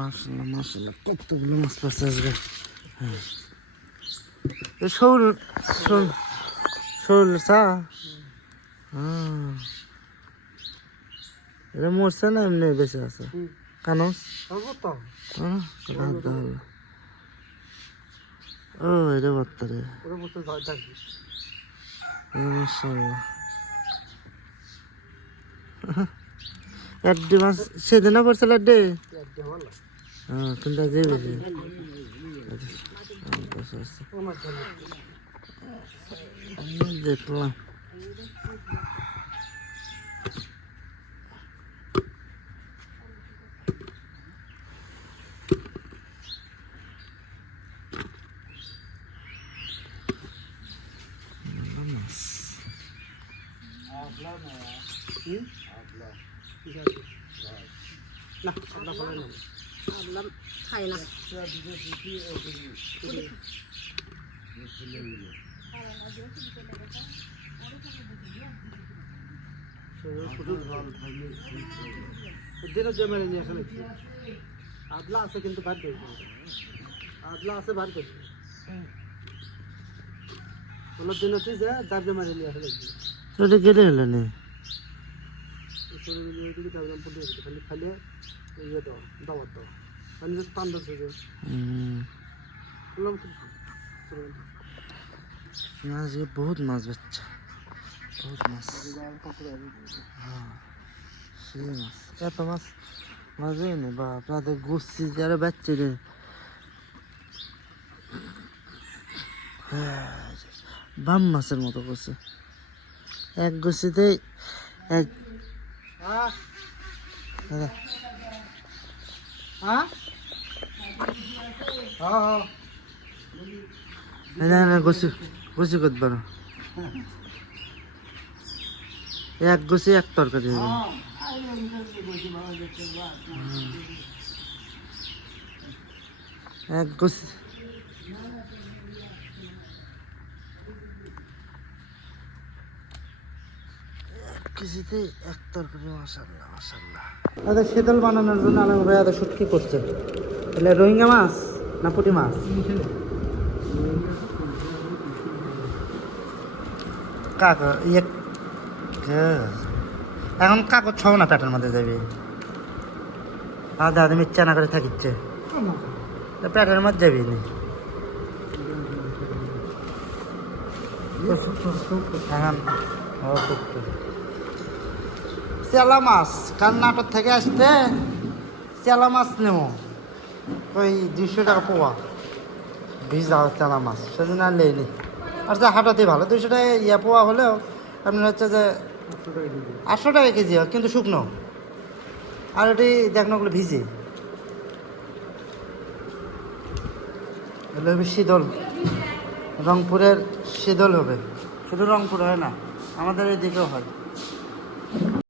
মাশাআল্লাহ মাশাআল্লাহ কতগুলো মাছ পাচ্ছে আজকে। শোল শোল শোল চা এটা মরছে না এমনি বেঁচে আছে কানস ও এটা বার্তারে মাশাআল্লাহ এড্ডি মাছ সেদিনও পড়ছিল এড্ডি কিন্তু আজই বেশি দেখলাম না আদা ফলাই না আদা খাই না দিনে জমে নিয়ে আসলে আদলা আছে কিন্তু ভাত দেবে আদলা আছে ভাত দেবে কোনো দিন হচ্ছে যে দাব জমা নিয়ে আসলে সেটা কেটে হলো না খালি খালি ইয়ে দাও দাওয়াত দাও খালি টান দিচ্ছে যে মাছ বহুত মাছ বাচ্চা বহুত মাছ হ্যাঁ সেই মাছ এত মাছ মাছই নেই বা আপনাদের গুছছি যারা বাচ্চা রে বাম মাছের মতো করছে এক গুছিতেই এক গুছি করতে পারো এক গুছি এক তরকারি এক গুছি কিছুতে এক তরকারি মাশাআল্লাহ মাশাআল্লাহ আচ্ছা শীতল বানানোর জন্য আলম ভাই আদা শুট কি করছে তাহলে রোহিঙ্গা মাছ না পুঁটি মাছ কাকা ইয়ে এখন কাকর ছব না প্যাটের মধ্যে যাবে আদা আদা মিচ্ছা না করে থাকিচ্ছে প্যাটের মধ্যে যাবি না চেলা মাছ কর্ণাটক থেকে আসতে চেলা মাছ নেব ওই 200 টাকা পোয়া ভিজা চেলা মাছ সেদিন আর লেনি আর যা হাঁটাতেই ভালো 200 টাকা ইয়া পোয়া হলেও আপনার হচ্ছে যে 800 টাকা কেজি হয় কিন্তু শুকনো আর ওটি দেখুন ওগুলো ভিজে এগুলো হবে শীতল রংপুরের শীতল হবে শুধু রংপুর হয় না আমাদের এদিকেও হয়